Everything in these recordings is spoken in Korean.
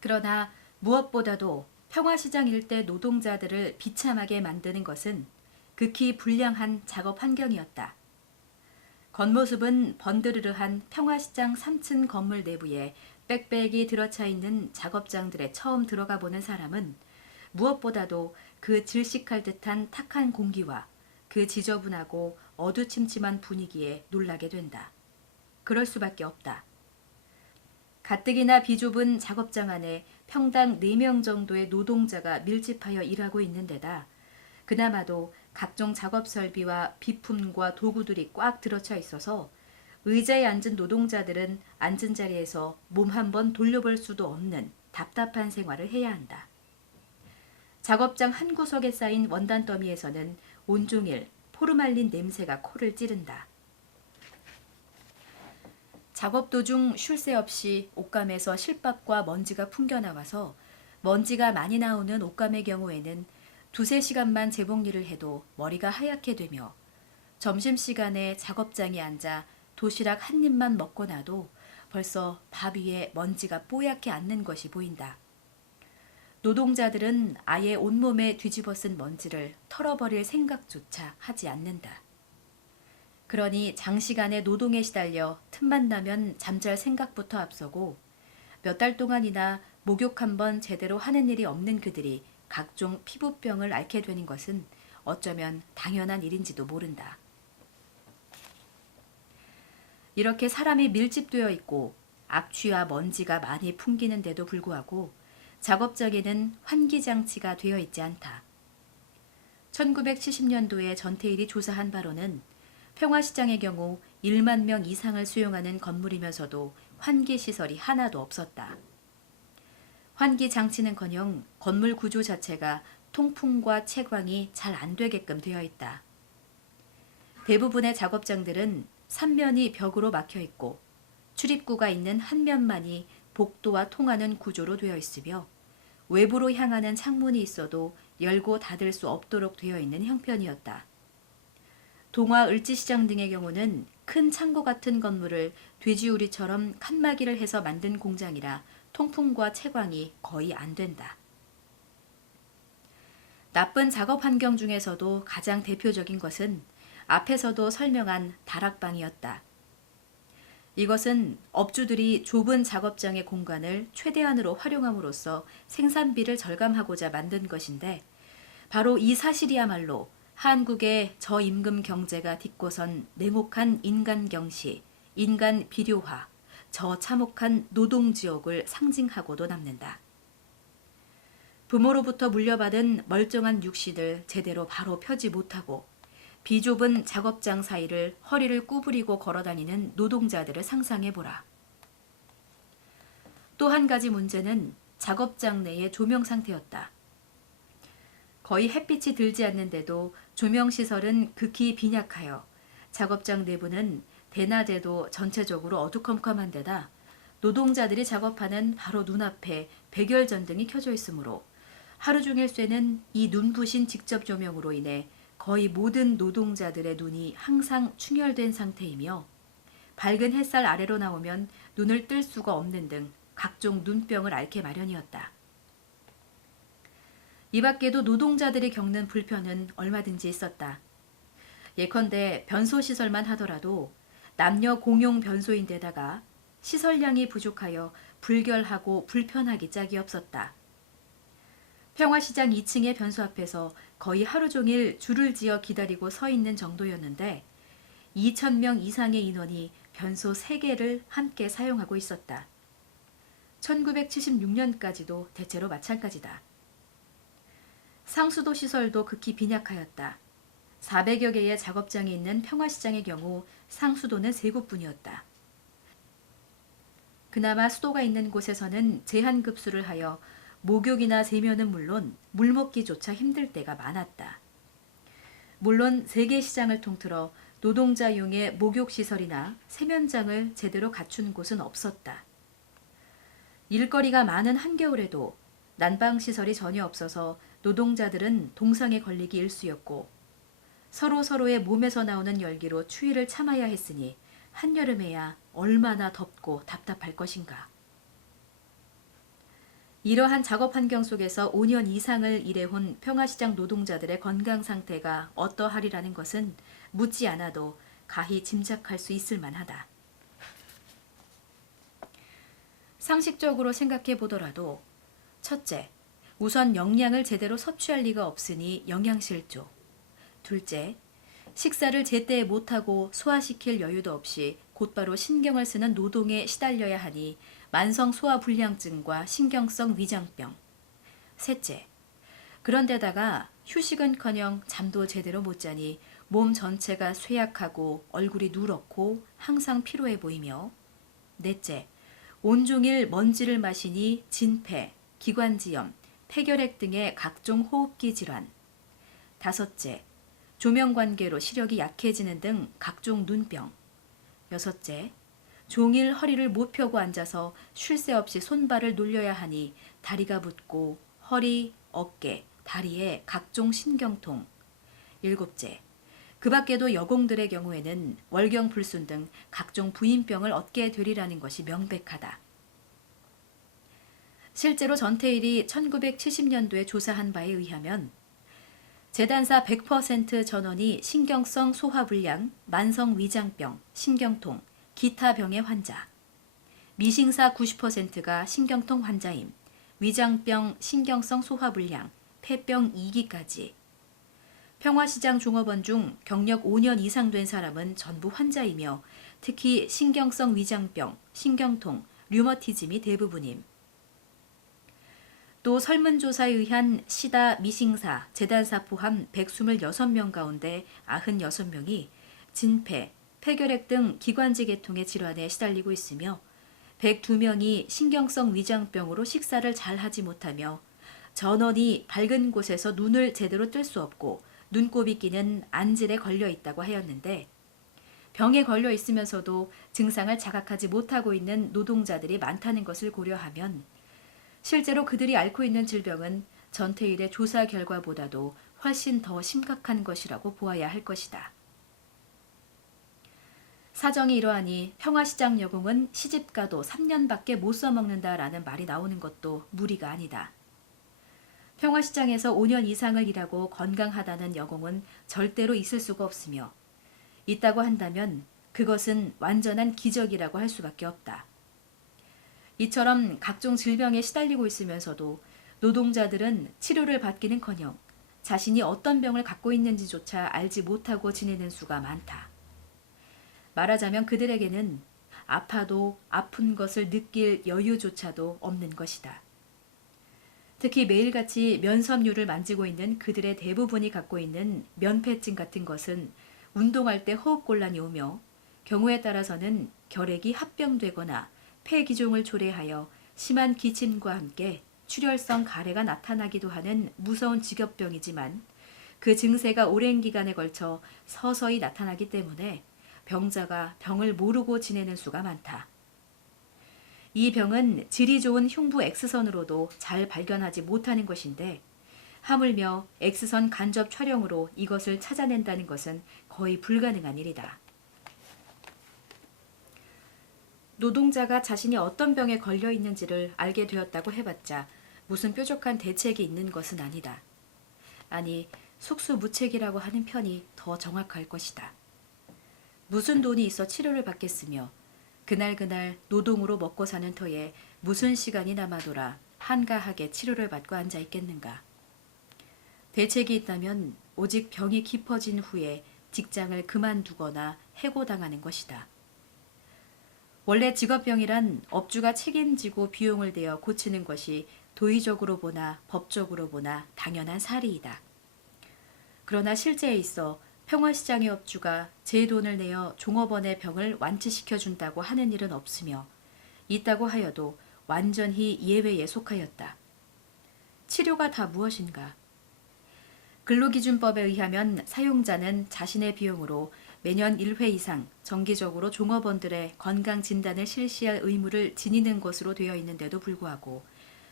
그러나 무엇보다도 평화시장 일대 노동자들을 비참하게 만드는 것은 극히 불량한 작업 환경이었다. 겉모습은 번드르르한 평화시장 3층 건물 내부에 빽빽이 들어차 있는 작업장들에 처음 들어가 보는 사람은 무엇보다도 그 질식할 듯한 탁한 공기와 그 지저분하고 어두침침한 분위기에 놀라게 된다. 그럴 수밖에 없다. 가뜩이나 비좁은 작업장 안에 평당 4명 정도의 노동자가 밀집하여 일하고 있는 데다 그나마도 각종 작업 설비와 비품과 도구들이 꽉 들어차 있어서 의자에 앉은 노동자들은 앉은 자리에서 몸 한번 돌려볼 수도 없는 답답한 생활을 해야 한다. 작업장 한 구석에 쌓인 원단 더미에서는 온종일 포르말린 냄새가 코를 찌른다. 작업 도중 쉴 새 없이 옷감에서 실밥과 먼지가 풍겨나와서 먼지가 많이 나오는 옷감의 경우에는 2~3시간만 재봉 일을 해도 머리가 하얗게 되며 점심시간에 작업장에 앉아 도시락 한 입만 먹고 나도 벌써 밥 위에 먼지가 뽀얗게 앉는 것이 보인다. 노동자들은 아예 온몸에 뒤집어 쓴 먼지를 털어버릴 생각조차 하지 않는다. 그러니 장시간의 노동에 시달려 틈만 나면 잠잘 생각부터 앞서고 몇 달 동안이나 목욕 한번 제대로 하는 일이 없는 그들이 각종 피부병을 앓게 되는 것은 어쩌면 당연한 일인지도 모른다. 이렇게 사람이 밀집되어 있고 악취와 먼지가 많이 풍기는데도 불구하고 작업장에는 환기장치가 되어 있지 않다. 1970년도에 전태일이 조사한 바로는 평화시장의 경우 1만 명 이상을 수용하는 건물이면서도 환기시설이 하나도 없었다. 환기장치는커녕 건물 구조 자체가 통풍과 채광이 잘 안 되게끔 되어 있다. 대부분의 작업장들은 3면이 벽으로 막혀 있고 출입구가 있는 한 면만이 복도와 통하는 구조로 되어 있으며 외부로 향하는 창문이 있어도 열고 닫을 수 없도록 되어 있는 형편이었다. 동화 을지시장 등의 경우는 큰 창고 같은 건물을 돼지우리처럼 칸막이를 해서 만든 공장이라 통풍과 채광이 거의 안 된다. 나쁜 작업 환경 중에서도 가장 대표적인 것은 앞에서도 설명한 다락방이었다. 이것은 업주들이 좁은 작업장의 공간을 최대한으로 활용함으로써 생산비를 절감하고자 만든 것인데 바로 이 사실이야말로 한국의 저임금 경제가 딛고선 냉혹한 인간 경시, 인간 비료화, 저참혹한 노동지옥을 상징하고도 남는다. 부모로부터 물려받은 멀쩡한 육신을 제대로 바로 펴지 못하고 비좁은 작업장 사이를 허리를 구부리고 걸어다니는 노동자들을 상상해보라. 또 한 가지 문제는 작업장 내의 조명 상태였다. 거의 햇빛이 들지 않는데도 조명시설은 극히 빈약하여 작업장 내부는 대낮에도 전체적으로 어두컴컴한 데다 노동자들이 작업하는 바로 눈앞에 백열전등이 켜져 있으므로 하루 종일 쐬는 이 눈부신 직접 조명으로 인해 거의 모든 노동자들의 눈이 항상 충혈된 상태이며 밝은 햇살 아래로 나오면 눈을 뜰 수가 없는 등 각종 눈병을 앓게 마련이었다. 이 밖에도 노동자들이 겪는 불편은 얼마든지 있었다. 예컨대 변소시설만 하더라도 남녀 공용 변소인데다가 시설량이 부족하여 불결하고 불편하기 짝이 없었다. 평화시장 2층의 변소 앞에서 거의 하루 종일 줄을 지어 기다리고 서 있는 정도였는데 2,000명 이상의 인원이 변소 3개를 함께 사용하고 있었다. 1976년까지도 대체로 마찬가지다. 상수도 시설도 극히 빈약하였다. 400여 개의 작업장이 있는 평화시장의 경우 상수도는 3곳뿐이었다. 그나마 수도가 있는 곳에서는 제한급수를 하여 목욕이나 세면은 물론 물 먹기조차 힘들 때가 많았다. 물론 세계시장을 통틀어 노동자용의 목욕시설이나 세면장을 제대로 갖춘 곳은 없었다. 일거리가 많은 한겨울에도 난방시설이 전혀 없어서 노동자들은 동상에 걸리기 일쑤였고 서로의 몸에서 나오는 열기로 추위를 참아야 했으니 한여름에야 얼마나 덥고 답답할 것인가. 이러한 작업 환경 속에서 5년 이상을 일해온 평화시장 노동자들의 건강 상태가 어떠하리라는 것은 묻지 않아도 가히 짐작할 수 있을 만하다. 상식적으로 생각해 보더라도 첫째, 우선 영양을 제대로 섭취할 리가 없으니 영양실조. 둘째, 식사를 제때 못하고 소화시킬 여유도 없이 곧바로 신경을 쓰는 노동에 시달려야 하니 만성 소화불량증과 신경성 위장병. 셋째, 그런데다가 휴식은커녕 잠도 제대로 못 자니 몸 전체가 쇠약하고 얼굴이 누렇고 항상 피로해 보이며. 넷째, 온종일 먼지를 마시니 진폐, 기관지염, 폐결핵 등의 각종 호흡기 질환. 다섯째, 조명 관계로 시력이 약해지는 등 각종 눈병. 여섯째, 종일 허리를 못 펴고 앉아서 쉴 새 없이 손발을 놀려야 하니 다리가 붓고 허리, 어깨, 다리에 각종 신경통. 일곱째, 그 밖에도 여공들의 경우에는 월경불순 등 각종 부인병을 얻게 되리라는 것이 명백하다. 실제로 전태일이 1970년도에 조사한 바에 의하면 재단사 100% 전원이 신경성 소화불량, 만성 위장병, 신경통, 기타 병의 환자, 미싱사 90%가 신경통 환자임, 위장병, 신경성 소화불량, 폐병 2기까지. 평화시장 종업원 중 경력 5년 이상 된 사람은 전부 환자이며 특히 신경성 위장병, 신경통, 류머티즘이 대부분임. 또 설문조사에 의한 시다, 미싱사, 재단사 포함 126명 가운데 96명이 진폐, 폐결핵 등 기관지 계통의 질환에 시달리고 있으며 102명이 신경성 위장병으로 식사를 잘 하지 못하며 전원이 밝은 곳에서 눈을 제대로 뜰 수 없고 눈곱이 끼는 안질에 걸려 있다고 하였는데 병에 걸려 있으면서도 증상을 자각하지 못하고 있는 노동자들이 많다는 것을 고려하면 실제로 그들이 앓고 있는 질병은 전태일의 조사 결과보다도 훨씬 더 심각한 것이라고 보아야 할 것이다. 사정이 이러하니 평화시장 여공은 시집가도 3년밖에 못 써먹는다라는 말이 나오는 것도 무리가 아니다. 평화시장에서 5년 이상을 일하고 건강하다는 여공은 절대로 있을 수가 없으며 있다고 한다면 그것은 완전한 기적이라고 할 수밖에 없다. 이처럼 각종 질병에 시달리고 있으면서도 노동자들은 치료를 받기는커녕 자신이 어떤 병을 갖고 있는지조차 알지 못하고 지내는 수가 많다. 말하자면 그들에게는 아파도 아픈 것을 느낄 여유조차도 없는 것이다. 특히 매일같이 면섬유를 만지고 있는 그들의 대부분이 갖고 있는 면폐증 같은 것은 운동할 때 호흡곤란이 오며 경우에 따라서는 결핵이 합병되거나 폐기종을 초래하여 심한 기침과 함께 출혈성 가래가 나타나기도 하는 무서운 직업병이지만 그 증세가 오랜 기간에 걸쳐 서서히 나타나기 때문에 병자가 병을 모르고 지내는 수가 많다. 이 병은 질이 좋은 흉부 X선으로도 잘 발견하지 못하는 것인데 하물며 X선 간접 촬영으로 이것을 찾아낸다는 것은 거의 불가능한 일이다. 노동자가 자신이 어떤 병에 걸려 있는지를 알게 되었다고 해봤자 무슨 뾰족한 대책이 있는 것은 아니다. 아니, 속수무책이라고 하는 편이 더 정확할 것이다. 무슨 돈이 있어 치료를 받겠으며 그날그날 노동으로 먹고 사는 터에 무슨 시간이 남아돌아 한가하게 치료를 받고 앉아 있겠는가. 대책이 있다면 오직 병이 깊어진 후에 직장을 그만두거나 해고당하는 것이다. 원래 직업병이란 업주가 책임지고 비용을 대어 고치는 것이 도의적으로 보나 법적으로 보나 당연한 사리이다. 그러나 실제에 있어 평화시장의 업주가 제 돈을 내어 종업원의 병을 완치시켜준다고 하는 일은 없으며 있다고 하여도 완전히 예외에 속하였다. 치료가 다 무엇인가? 근로기준법에 의하면 사용자는 자신의 비용으로 매년 1회 이상 정기적으로 종업원들의 건강진단을 실시할 의무를 지니는 것으로 되어 있는데도 불구하고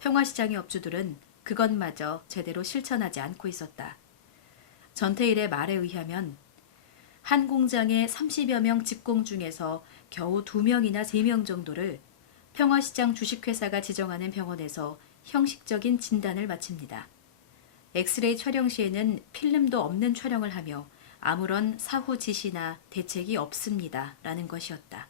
평화시장의 업주들은 그것마저 제대로 실천하지 않고 있었다. 전태일의 말에 의하면 한 공장의 30여 명 직공 중에서 겨우 2명이나 3명 정도를 평화시장 주식회사가 지정하는 병원에서 형식적인 진단을 마칩니다. 엑스레이 촬영 시에는 필름도 없는 촬영을 하며 아무런 사후 지시나 대책이 없습니다. 라는 것이었다.